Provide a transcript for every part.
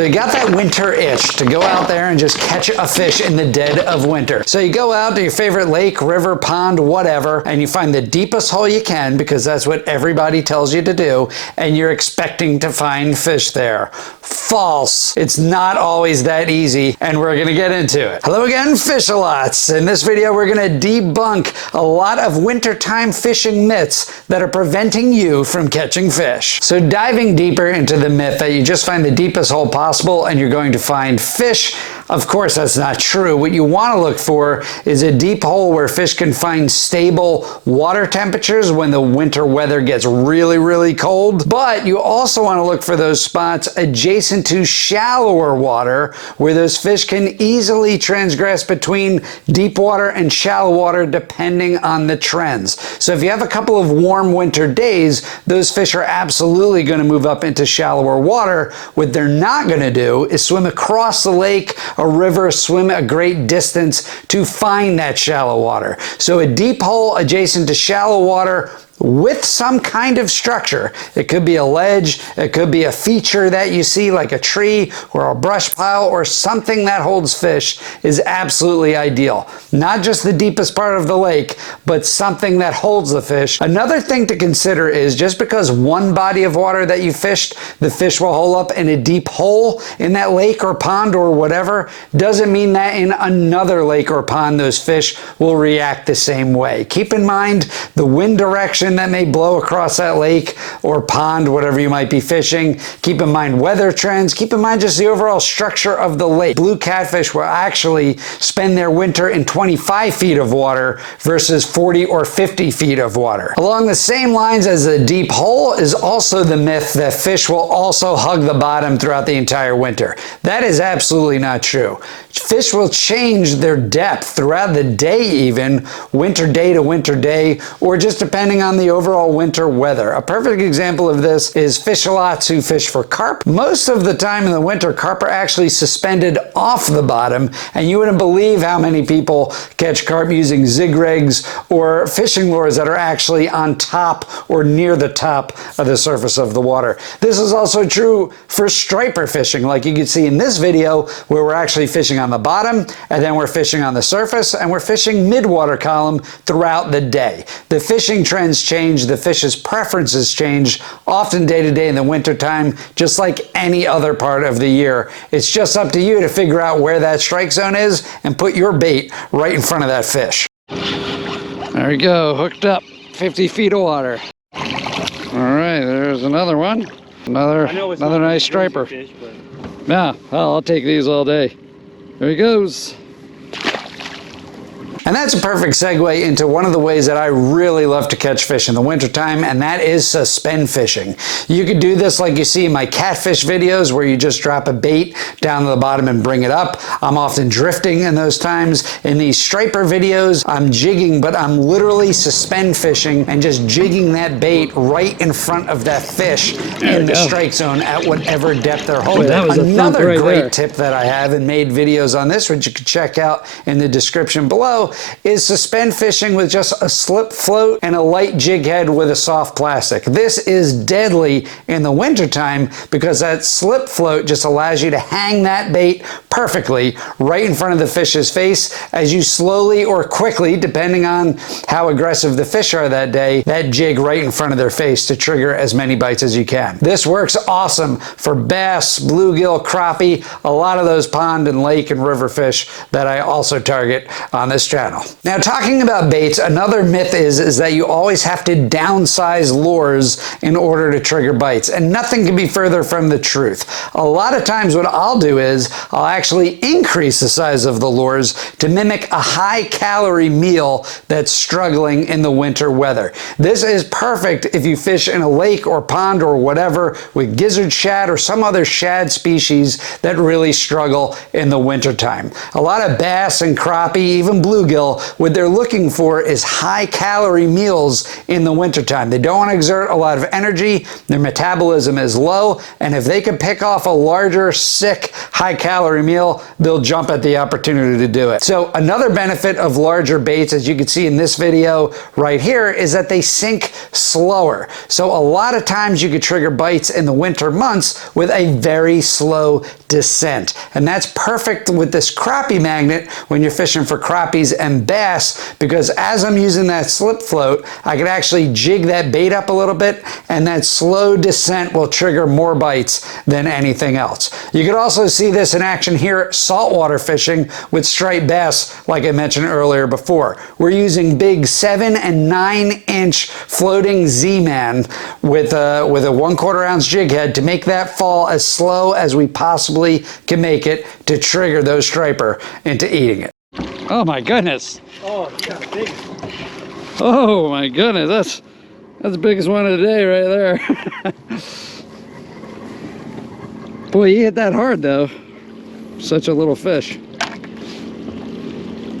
So you got that winter itch to go out there and just catch a fish in the dead of winter. So you go out to your favorite lake, river, pond, whatever, and you find the deepest hole you can because that's what everybody tells you to do, and you're expecting to find fish there. False. It's not always that easy, and we're gonna get into it. Hello again, Fishalots. In this video, we're gonna debunk a lot of wintertime fishing myths that are preventing you from catching fish. So diving deeper into the myth that you just find the deepest hole possible and you're going to find fish, of course that's not true. What you want to look for is a deep hole where fish can find stable water temperatures when the winter weather gets really, really cold. But you also want to look for those spots adjacent to shallower water where those fish can easily transgress between deep water and shallow water depending on the trends. So if you have a couple of warm winter days, those fish are absolutely going to move up into shallower water. What they're not going to do is swim across the lake, a river, swim a great distance to find that shallow water. So a deep hole adjacent to shallow water with some kind of structure. It could be a ledge, it could be a feature that you see like a tree or a brush pile or something that holds fish is absolutely ideal. Not just the deepest part of the lake, but something that holds the fish. Another thing to consider is just because one body of water that you fished, the fish will hole up in a deep hole in that lake or pond or whatever, doesn't mean that in another lake or pond those fish will react the same way. Keep in mind the wind direction that may blow across that lake or pond, whatever you might be fishing. Keep in mind weather trends. Keep in mind just the overall structure of the lake. Blue catfish will actually spend their winter in 25 feet of water versus 40 or 50 feet of water. Along the same lines as a deep hole is also the myth that fish will also hug the bottom throughout the entire winter. That is absolutely not true. Fish will change their depth throughout the day even, winter day to winter day, or just depending on the overall winter weather. A perfect example of this is fishalots who fish for carp. Most of the time in the winter, carp are actually suspended off the bottom, and you wouldn't believe how many people catch carp using zig rigs or fishing lures that are actually on top or near the top of the surface of the water. This is also true for striper fishing, like you can see in this video where we're actually fishing on the bottom, and then we're fishing on the surface, and we're fishing mid-water column throughout the day. The fishing trends change, the fish's preferences change, often day to day in the winter time, just like any other part of the year. It's just up to you to figure out where that strike zone is and put your bait right in front of that fish. There we go, hooked up, 50 feet of water. All right, there's another one. Another nice striper. Fish, yeah, well, I'll take these all day. There he goes. And that's a perfect segue into one of the ways that I really love to catch fish in the wintertime, and that is suspend fishing. You could do this like you see in my catfish videos where you just drop a bait down to the bottom and bring it up. I'm often drifting in those times. In these striper videos, I'm jigging, but I'm literally suspend fishing and just jigging that bait right in front of that fish in the strike zone at whatever depth they're holding. Another great tip that I have and made videos on this, which you can check out in the description below, is suspend fishing with just a slip float and a light jig head with a soft plastic. This is deadly in the wintertime because that slip float just allows you to hang that bait perfectly right in front of the fish's face as you slowly or quickly, depending on how aggressive the fish are that day, that jig right in front of their face to trigger as many bites as you can. This works awesome for bass, bluegill, crappie, a lot of those pond and lake and river fish that I also target on this channel. Now, talking about baits, another myth is that you always have to downsize lures in order to trigger bites, and nothing can be further from the truth. A lot of times what I'll do is I'll actually increase the size of the lures to mimic a high-calorie meal that's struggling in the winter weather. This is perfect if you fish in a lake or pond or whatever with gizzard shad or some other shad species that really struggle in the wintertime. A lot of bass and crappie, even bluegill, what they're looking for is high-calorie meals in the wintertime. They don't want to exert a lot of energy, their metabolism is low, and if they can pick off a larger, sick, high-calorie meal, they'll jump at the opportunity to do it. So another benefit of larger baits, as you can see in this video right here, is that they sink slower. So a lot of times you could trigger bites in the winter months with a very slow descent. And that's perfect with this crappie magnet when you're fishing for crappies and bass, because as I'm using that slip float, I can actually jig that bait up a little bit, and that slow descent will trigger more bites than anything else. You could also see this in action here saltwater fishing with striped bass, like I mentioned earlier before. We're using big 7 and 9 inch floating Z-Man with a 1/4 ounce jig head to make that fall as slow as we possibly can make it to trigger those striper into eating it. Oh my goodness. Oh, you got a big one. Oh my goodness, that's the biggest one of the day right there. Boy, you hit that hard though. Such a little fish.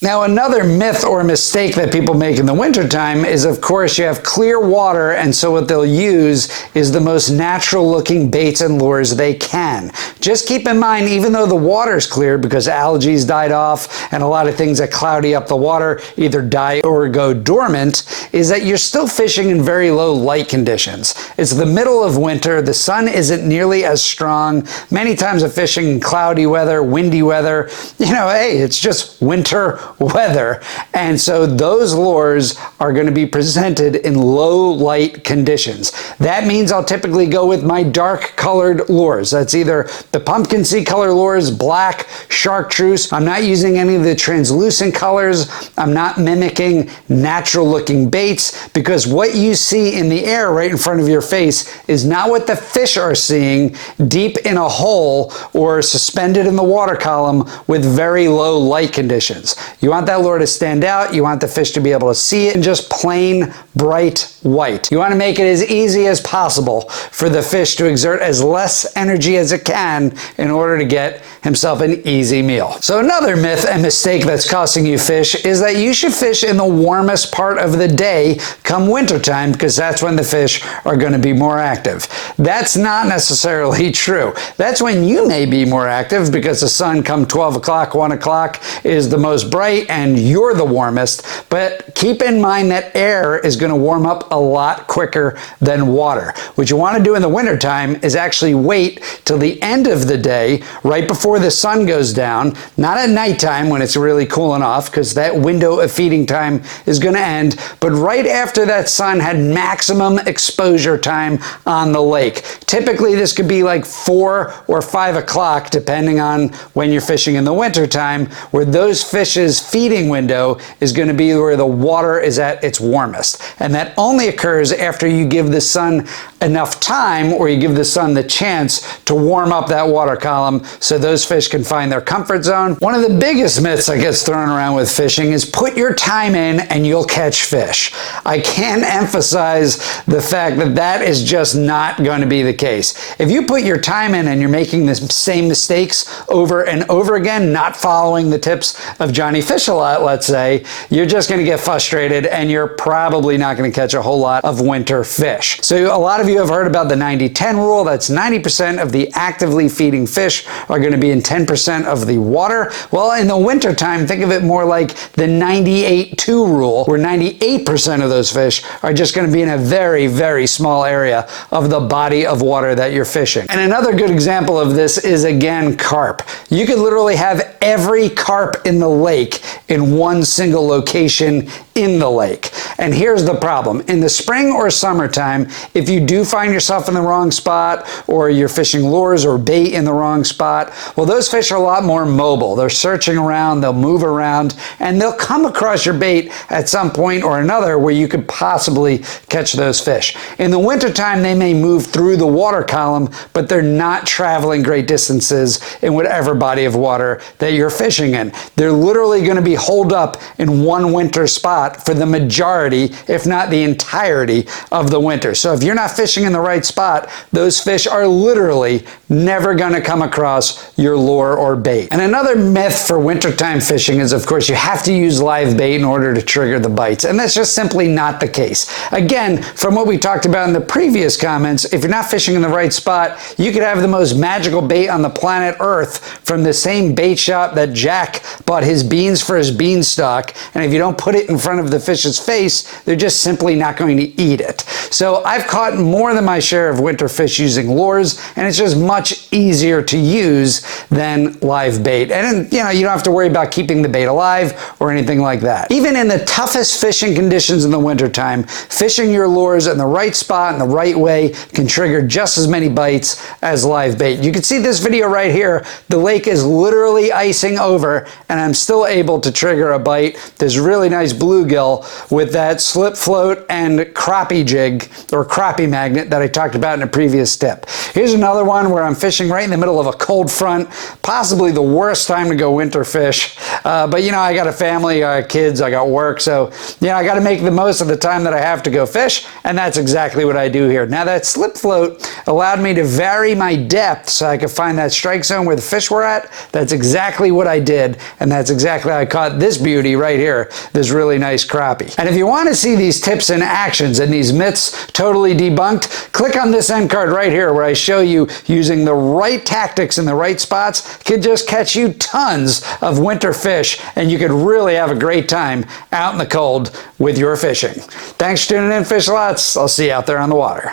Now, another myth or mistake that people make in the wintertime is, of course, you have clear water, and so what they'll use is the most natural looking baits and lures they can. Just keep in mind, even though the water's clear because algae's died off and a lot of things that cloudy up the water either die or go dormant, is that you're still fishing in very low light conditions. It's the middle of winter, the sun isn't nearly as strong. Many times I'm fishing in cloudy weather, windy weather. You know, hey, it's just winter weather, and so those lures are going to be presented in low light conditions. That means I'll typically go with my dark colored lures. That's either the pumpkin seed color lures, black, chartreuse. I'm not using any of the translucent colors. I'm not mimicking natural looking baits, because what you see in the air right in front of your face is not what the fish are seeing deep in a hole or suspended in the water column with very low light conditions. You want that lure to stand out. You want the fish to be able to see it in just plain bright white. You want to make it as easy as possible for the fish to exert as less energy as it can in order to get himself an easy meal. So another myth and mistake that's costing you fish is that you should fish in the warmest part of the day come wintertime, because that's when the fish are going to be more active. That's not necessarily true. That's when you may be more active, because the sun come 12 o'clock, 1 o'clock is the most bright and you're the warmest. But keep in mind that air is going to warm up a lot quicker than water. What you want to do in the wintertime is actually wait till the end of the day, right before the sun goes down, not at nighttime when it's really cooling off, because that window of feeding time is going to end, but right after that sun had maximum exposure time on the lake. Typically this could be like 4 or 5 o'clock, depending on when you're fishing in the wintertime, where those fish's feeding window is going to be where the water is at its warmest. And that only occurs after you give the sun enough time, or you give the sun the chance to warm up that water column so those fish can find their comfort zone. One of the biggest myths that gets thrown around with fishing is put your time in and you'll catch fish. I can't emphasize the fact that that is just not going to be the case. If you put your time in and you're making the same mistakes over and over again, not following the tips of Johnnyfishalot, let's say, you're just going to get frustrated and you're probably not going to catch a whole lot of winter fish. So a lot of you have heard about the 90-10 rule. That's 90% of the actively feeding fish are going to be in 10% of the water. Well, in the wintertime, think of it more like the 98-2 rule, where 98% of those fish are just going to be in a very, very small area of the body of water that you're fishing. And another good example of this is, again, carp. You could literally have every carp in the lake in one single location in the lake. And here's the problem. In the spring or summertime, if you do find yourself in the wrong spot, or you're fishing lures or bait in the wrong spot, well, those fish are a lot more mobile. They're searching around, they'll move around, and they'll come across your bait at some point or another where you could possibly catch those fish. In the wintertime, they may move through the water column, but they're not traveling great distances in whatever body of water that you're fishing in. They're literally going to be holed up in one winter spot for the majority, if not the entirety of the winter. So if you're not fishing in the right spot, those fish are literally never going to come across your lure or bait. And another myth for wintertime fishing is, of course, you have to use live bait in order to trigger the bites. And that's just simply not the case. Again, from what we talked about in the previous comments, if you're not fishing in the right spot, you could have the most magical bait on the planet Earth from the same bait shop that Jack bought his beans for his beanstalk. And if you don't put it in front front of the fish's face, they're just simply not going to eat it. So I've caught more than my share of winter fish using lures, and it's just much easier to use than live bait. And you don't have to worry about keeping the bait alive or anything like that. Even in the toughest fishing conditions in the wintertime, fishing your lures in the right spot and the right way can trigger just as many bites as live bait. You can see this video right here. The lake is literally icing over, and I'm still able to trigger a bite. This really nice bluegill with that slip float and crappie jig or crappie magnet that I talked about in a previous tip. Here's another one where I'm fishing right in the middle of a cold front, possibly the worst time to go winter fish. But I got a family, I got kids, I got work, so I got to make the most of the time that I have to go fish, and that's exactly what I do here. Now that slip float allowed me to vary my depth so I could find that strike zone where the fish were at. That's exactly what I did, and that's exactly how I caught this beauty right here, this really nice crappie. And if you want to see these tips in actions and these myths totally debunked, click on this end card right here where I show you using the right tactics in the right spots could just catch you tons of winter fish, and you could really have a great time out in the cold with your fishing. Thanks for tuning in, Fishalots. I'll see you out there on the water.